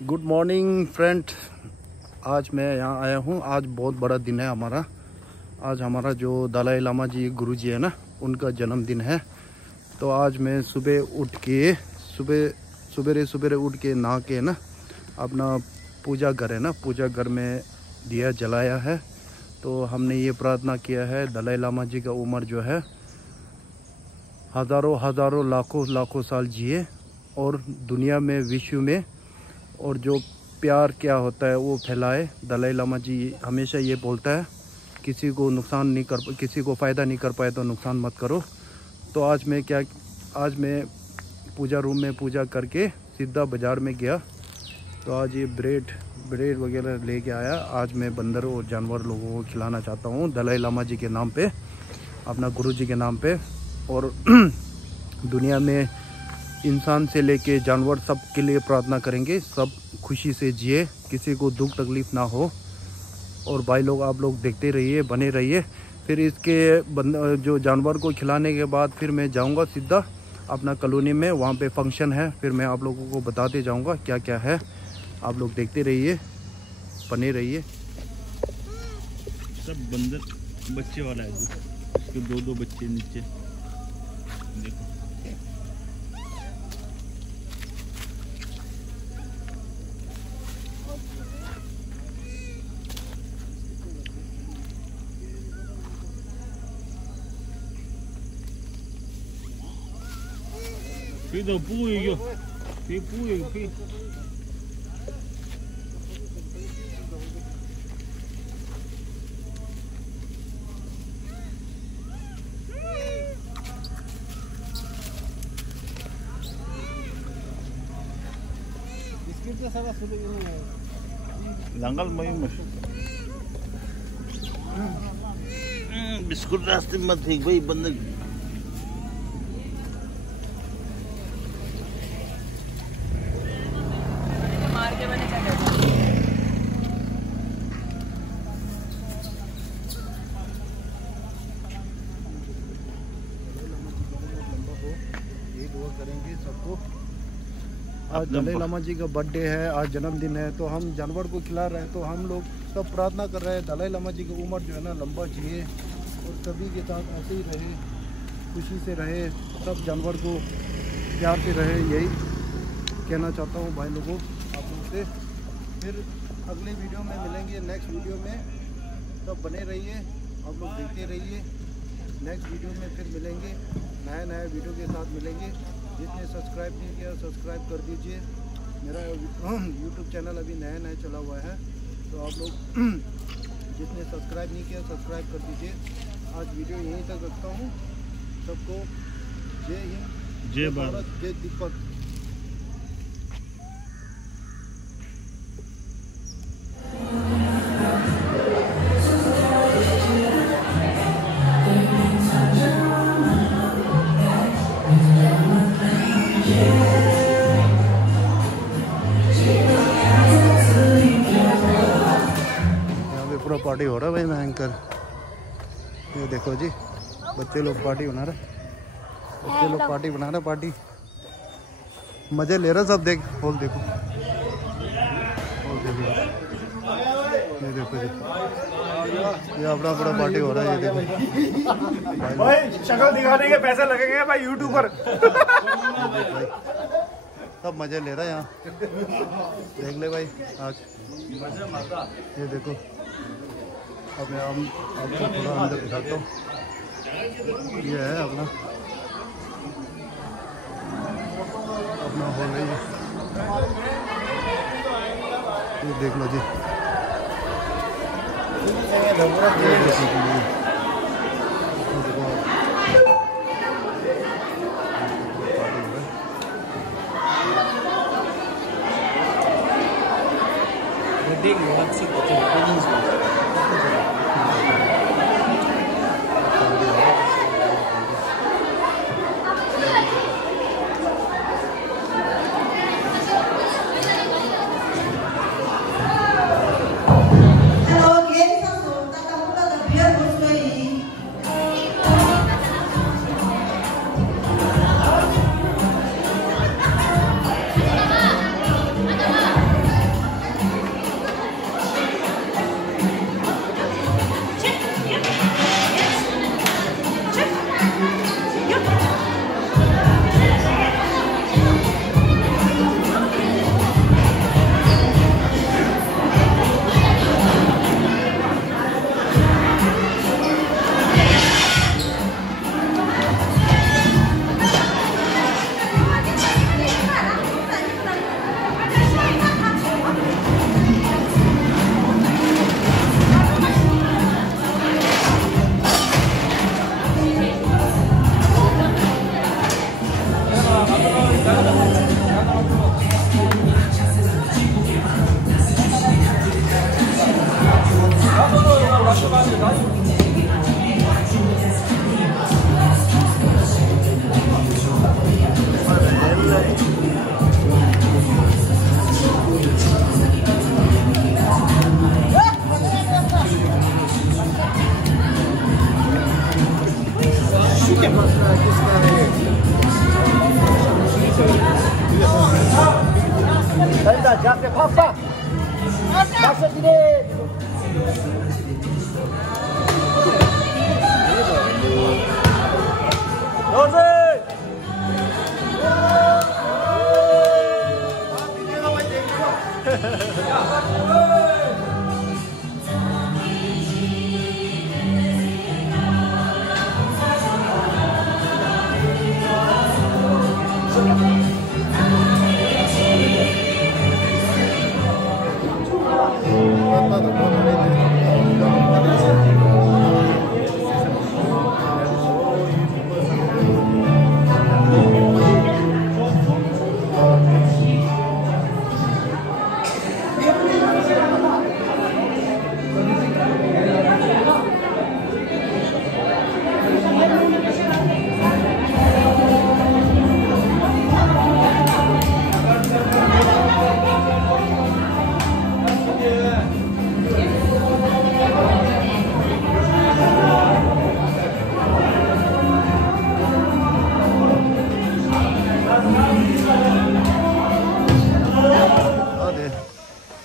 Good morning friend. आज मैं यहाँ आया हूँ। आज बहुत बड़ा दिन है हमारा। आज हमारा जो दलाई लामा जी गुरुजी है ना, उनका जन्मदिन है। तो आज मैं सुबह उठ के सवेरे उठ के नहा के ना अपना पूजा घर है ना, पूजा घर में दिया जलाया है। तो हमने ये प्रार्थना किया है दलाई लामा जी का उम्र जो है हज़ारों लाखों साल जिए और दुनिया में विश्व में और जो प्यार क्या होता है वो फैलाए। दलाई लामा जी हमेशा ये बोलता है किसी को फ़ायदा नहीं कर पाए तो नुकसान मत करो। तो आज मैं पूजा रूम में पूजा करके सीधा बाज़ार में गया। तो आज ये ब्रेड वगैरह लेके आया। आज मैं बंदर और जानवर लोगों को खिलाना चाहता हूँ दलाई लामा जी के नाम पे, अपना गुरु जी के नाम पे। और दुनिया में इंसान से लेके जानवर सब के लिए प्रार्थना करेंगे, सब खुशी से जिए, किसी को दुख तकलीफ़ ना हो। और भाई लोग आप लोग देखते रहिए, बने रहिए। फिर इसके जो जानवर को खिलाने के बाद फिर मैं जाऊंगा सीधा अपना कॉलोनी में, वहाँ पे फंक्शन है। फिर मैं आप लोगों को बताते जाऊंगा क्या क्या है। आप लोग देखते रहिए, बने रहिए। सब बंदर बच्चे वाला है, इसके दो बच्चे नीचे देखो। Pida puyo, puyo. Langgal mo yung biscuit रास्ते मत फेंक भाई बंदर। करेंगे सबको। आज दलाई लामा जी का बर्थडे है, आज जन्मदिन है। तो हम जानवर को खिला रहे हैं। तो हम लोग सब प्रार्थना कर रहे हैं दलाई लामा जी की उम्र जो है ना लंबा जिए और सभी के साथ ऐसे ही रहे, खुशी से रहे, सब जानवर को प्यार से रहे। यही कहना चाहता हूँ भाई लोगों आप लोगों से। फिर अगले वीडियो में मिलेंगे, नेक्स्ट वीडियो में। सब बने रहिए, आप लोग देखते रहिए। नेक्स्ट वीडियो में फिर मिलेंगे, नया वीडियो के साथ मिलेंगे। जिसने सब्सक्राइब नहीं किया सब्सक्राइब कर दीजिए। मेरा यूट्यूब चैनल अभी नया चला हुआ है। तो आप लोग जिसने सब्सक्राइब नहीं किया सब्सक्राइब कर दीजिए। आज वीडियो यहीं तक रखता हूँ। सबको जय हिंद, जय भारत, जय तिब्बत। पूरा पार्टी हो रहा है भाई भयंकर। ये देखो जी, बच्चे लोग पार्टी बना रहे, पार्टी मजे ले रहे सब। देखो ये देखो जी, ये अपना पूरा पार्टी हो रहा है। ये देखो भाई, शक्ल दिखाने के पैसे लगेंगे भाई यूट्यूब पर। सब मजे ले रहे हैं यहाँ। देख ले भाई आज ये देखो। अब मैं आपको थोड़ा अंदर दिखाता हूँ। ये है अपना हॉल है ये देख लो जी।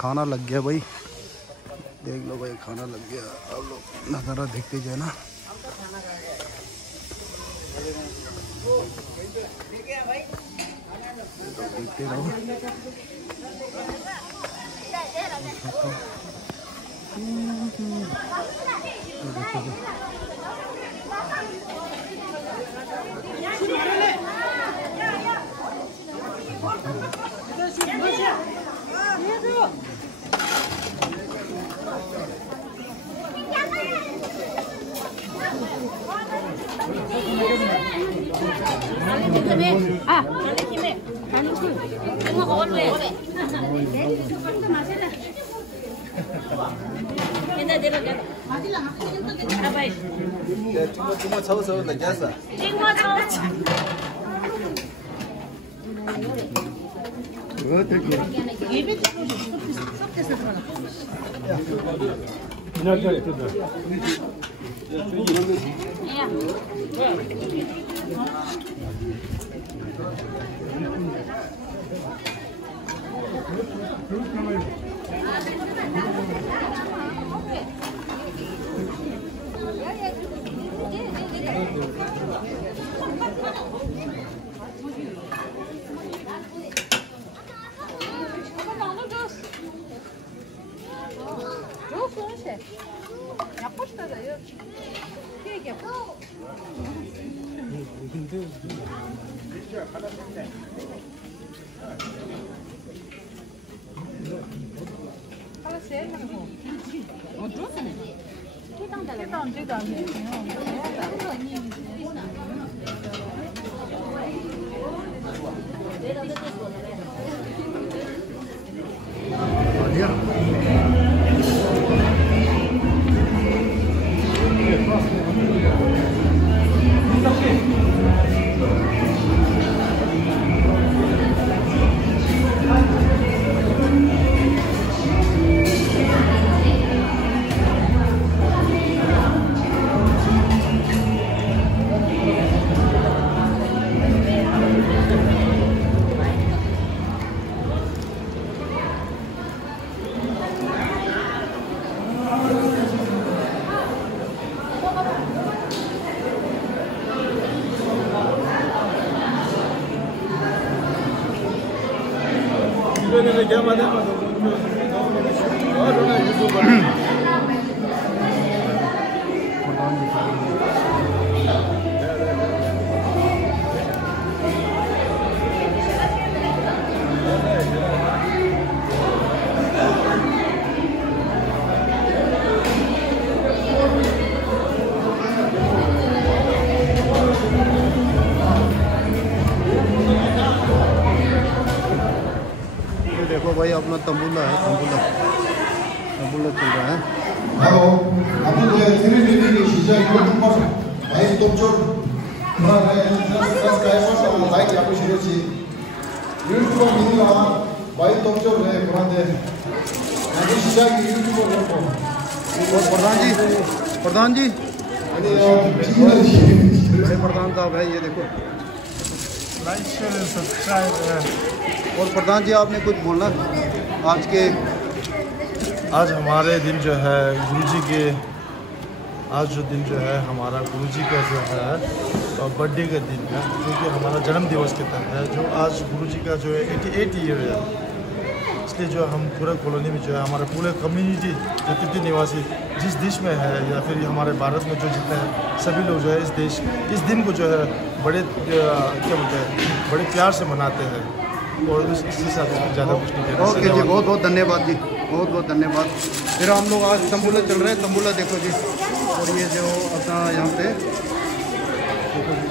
खाना लग गया भाई, देख लो भाई, खाना लग गया। आप लोग नज़ारा देखते जाए ना। देखते रहो। देखो भाई अपना तंबूला है, तंबूला चल रहा है। 바로 아무도의 세례되기 시작으로 한번 나의 동쪽 그만해 가스가스가의 소식을 나에게 yapışırız. 유튜브 민우가 나의 동쪽에 그만해 나의 시작이 유튜브로 प्रधान जी 아니요 지금은 बड़े प्रधान साहब है, ये देखो। Like share subscribe. और प्रधान जी आपने कुछ बोलना आज हमारे दिन जो है गुरुजी के, आज जो दिन जो है हमारा गुरुजी का जो है बर्थडे का दिन है, जो कि हमारा जन्म दिवस के तहत है। जो आज गुरुजी का जो है 88 ईयर है, इसलिए जो हम पूरे कॉलोनी में जो है हमारा पूरे कम्युनिटी जो तिब्बती निवासी जिस देश में है या फिर हमारे भारत में जो जितने हैं सभी लोग जो है इस दिन को जो है बड़े क्या बोलते हैं बड़े प्यार से मनाते हैं और इसके साथ ज़्यादा कुछ नहीं कहना। ओके जी, बहुत बहुत धन्यवाद जी, बहुत बहुत धन्यवाद। फिर हम लोग आज तंबूला चल रहे हैं, तंबूला देखो जी। और ये जो अपना यहाँ पे देखो जी,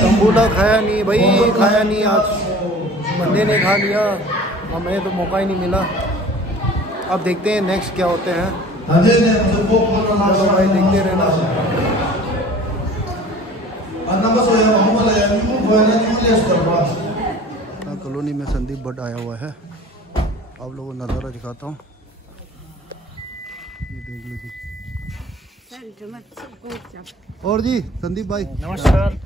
तंबूला खाया नहीं भाई, खाया नहीं आज, बंदे ने खा लिया, हमें तो मौका ही नहीं मिला। अब देखते हैं नेक्स्ट क्या होते हैं। चलो भाई देखते रहना। कॉलोनी में संदीप भट्ट आया हुआ है, आप लोगों को नज़ारा दिखाता हूँ, ये देख लो जी। और जी संदीप भाई नमस्कार।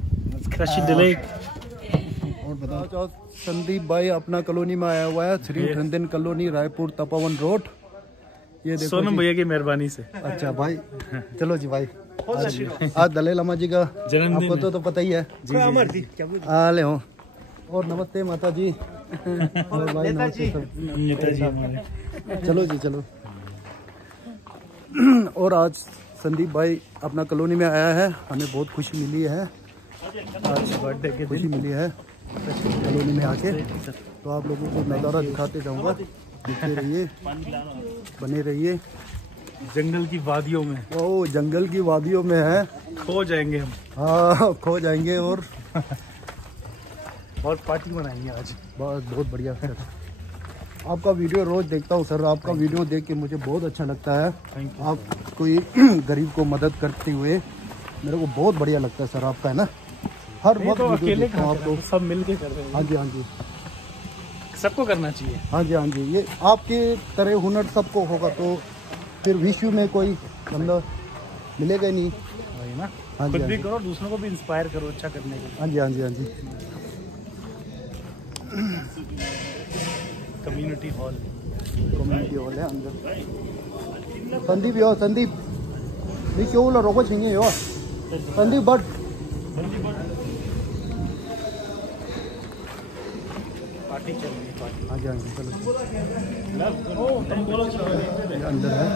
और बताओ, संदीप भाई अपना कॉलोनी में आया हुआ है, श्री ठंडन कॉलोनी, रायपुर तपोवन रोड। ये देखो सोनम भैया की मेहरबानी से। अच्छा भाई, चलो जी भाई, आज दलाई लामा जी का जन्मदिन आपको तो पता ही है। आ ले हो। और नमस्ते माता जी। और भाई नमस्ते सब। चलो जी चलो। और आज संदीप भाई अपना कॉलोनी में आया है, हमें बहुत खुशी मिली है, आज बर्थडे की खुशी मिली है कॉलोनी में आके। तो आप लोगों को नज़ारा दिखाते जाऊंगा, देखते रहिए, बने रहिए। जंगल की वादियों में, ओ जंगल की वादियों में है, खो जाएंगे हम। हाँ खो जाएंगे और पार्टी मनाएंगे आज। बहुत बढ़िया सर। आपका वीडियो रोज देखता हूँ सर, आपका वीडियो देख के मुझे बहुत अच्छा लगता है। आप कोई गरीब को मदद करते हुए मेरे को बहुत बढ़िया लगता है सर आपका, है ना। हर वक्त तो वीडियो अकेले देखता हूँ आप लोग, सब मिलके कर रहे हैं। हाँ जी हाँ जी, सबको करना चाहिए। हाँ जी हाँ जी। ये आपके तरह हुनर सबको होगा तो फिर विश्व में कोई बंदा मिलेगा ही नहीं। वही ना, हाँ जी, खुद हाँ भी जी। करो, दूसरों को भी इंस्पायर करो अच्छा करने के लिए। हाँ जी हाँ जी हाँ जी। कम्युनिटी हॉल है अंदर। संदीप यो संदीप, नहीं क्यों बोला रोको चाहिए यो संदीप भट्ट। पार्टी चल रही है, पार्टी। हाँ जी हाँ जी चलो, तुम बोलो ये अंदर है।